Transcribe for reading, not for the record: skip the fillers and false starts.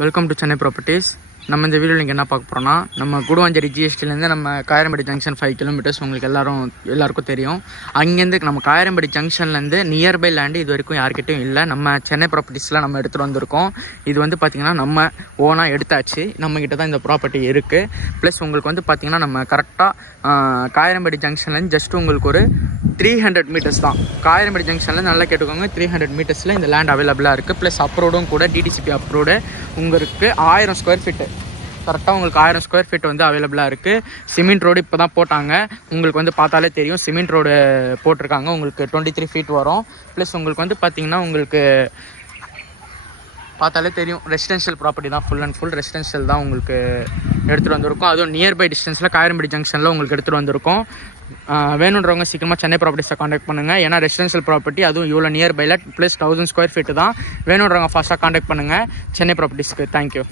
Welcome to Chennai properties. நம்ம இந்த வீடியோவில் இங்கே என்ன பார்க்க போகிறோம்னா, நம்ம குடுவாஞ்சேரி ஜிஎஸ்டிலேருந்து நம்ம காயரம்படி ஜங்ஷன் 5 கிலோமீட்டர்ஸ் உங்களுக்கு எல்லாருக்கும் தெரியும். அங்கேருந்து நம்ம காயரம்படி ஜங்ஷன்லேருந்து நியர்பை லேண்டு இது வரைக்கும் யார்கிட்டையும் இல்லை. நம்ம சென்னை ப்ராப்பர்ட்டிஸில் நம்ம எடுத்துகிட்டு வந்திருக்கோம். இது வந்து பார்த்திங்கன்னா நம்ம ஓனாக எடுத்தாச்சு. நம்மக்கிட்ட தான் இந்த ப்ராப்பர்ட்டி இருக்குது. ப்ளஸ் உங்களுக்கு வந்து பார்த்திங்கன்னா நம்ம கரெக்டாக காயரம்படி ஜங்ஷன்லேருந்து ஜஸ்ட் உங்களுக்கு ஒரு 300 மீட்டர்ஸ் தான். காயரம்படி ஜங்ஷனில் நல்லா கேட்டுக்கோங்க, 300 மீட்டர்ஸில் இந்த லேண்ட் அவைலபிளாக இருக்குது. ப்ளஸ் அப்ரோடும் கூட டிடிசிபி அப்ரோடு உங்களுக்கு 1000 ஸ்கொயர் ஃபீட்டு கரெக்டாக உங்களுக்கு 1000 ஸ்கொயர் ஃபீட் வந்து அவைலபிளாக இருக்குது. சிமெண்ட் ரோடு இப்போ தான் போட்டாங்க. உங்களுக்கு வந்து பார்த்தாலே தெரியும், சிமெண்ட் ரோடு போட்டிருக்காங்க. உங்களுக்கு 23 ஃபீட் வரும். ப்ளஸ் உங்களுக்கு வந்து பார்த்திங்கன்னா உங்களுக்கு பார்த்தாலே தெரியும், ரெசிடென்ஷியல் ப்ராப்பர்ட்டி தான். ஃபுல் அண்ட் ஃபுல் ரெசிடென்ஷியல் தான் உங்களுக்கு எடுத்துகிட்டு வந்திருக்கோம். அதுவும் நியர்பை டிஸ்டன்ஸில் காயரம்படி ஜங்ஷனில் உங்களுக்கு எடுத்துகிட்டு வந்திருக்கோம். வேணுன்றவங்க சீக்கிரமாக சென்னை ப்ராப்பர்ட்டிஸை காண்டாக்ட் பண்ணுங்கள். ஏன்னா ரெசிடென்ஷியல் ப்ராப்பர்ட்டி, அதுவும் இவ்வளோ நியர்பையில் ப்ளஸ் 1000 ஸ்கொயர் ஃபீட்டு தான். வேணுன்றவங்க ஃபாஸ்ட்டாக காண்டாக்ட் பண்ணுங்கள் சென்னை ப்ராப்பர்ட்டிஸ்க்கு. தேங்க்யூ.